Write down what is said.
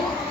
Yeah.